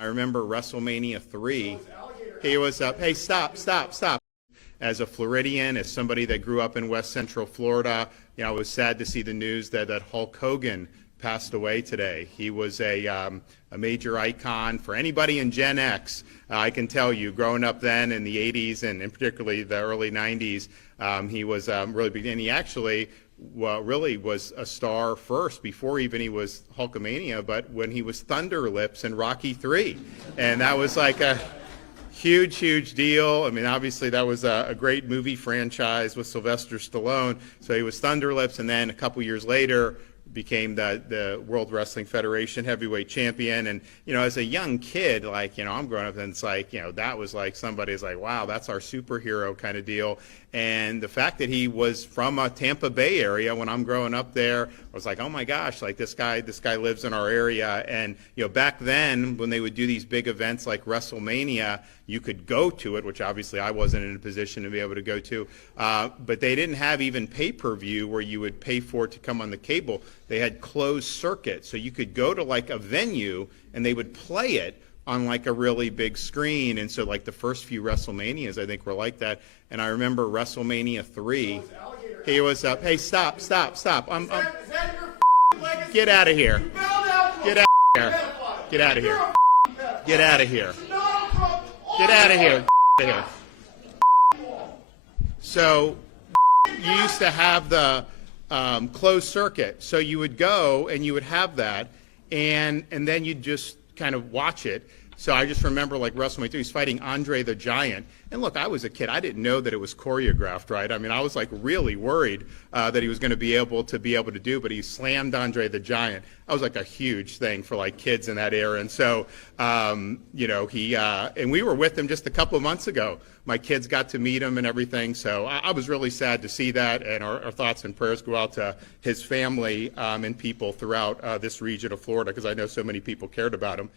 I remember WrestleMania 3. He was up. Hey, stop. As a Floridian, as somebody that grew up in West Central Florida, I was sad to see the news that Hulk Hogan passed away today. He was a major icon for anybody in Gen X. I can tell you, growing up then in the 80s and particularly the early 90s, he was really big. And he actually really was a star first before even he was Hulkamania, but when he was Thunder Lips in Rocky III. And that was like a huge deal. I mean, obviously that was a great movie franchise with Sylvester Stallone. So he was Thunder Lips, and then a couple years later became the World Wrestling Federation heavyweight champion. And, as a young kid, I'm growing up, and it's that was like somebody's like, wow, that's our superhero kind of deal. And the fact that he was from a Tampa Bay area when I'm growing up there, I was like, oh my gosh, like this guy lives in our area. And, back then when they would do these big events like WrestleMania, you could go to it, which obviously I wasn't in a position to be able to go to, but they didn't have even pay-per-view where you would pay for it to come on the cable. They had closed circuit, so you could go to like a venue and they would play it on like a really big screen. And so like the first few WrestleManias, I think, were like that. And I remember WrestleMania 3. He was up. Hey, stop. Get out of here. Get out of here. Get out of here. Get out of here. Get out of here. Get out of here. So you used to have the closed circuit. So you would go and you would have that, and then you'd just kind of watch it. So I just remember like WrestleMania 2, he's fighting Andre the Giant. And look, I was a kid. I didn't know that it was choreographed, right? I mean, I was like really worried that he was going to be able to do, but he slammed Andre the Giant. That was like a huge thing for like kids in that era. And so, and we were with him just a couple of months ago. My kids got to meet him and everything. So I was really sad to see that. And our thoughts and prayers go out to his family and people throughout this region of Florida, because I know so many people cared about him.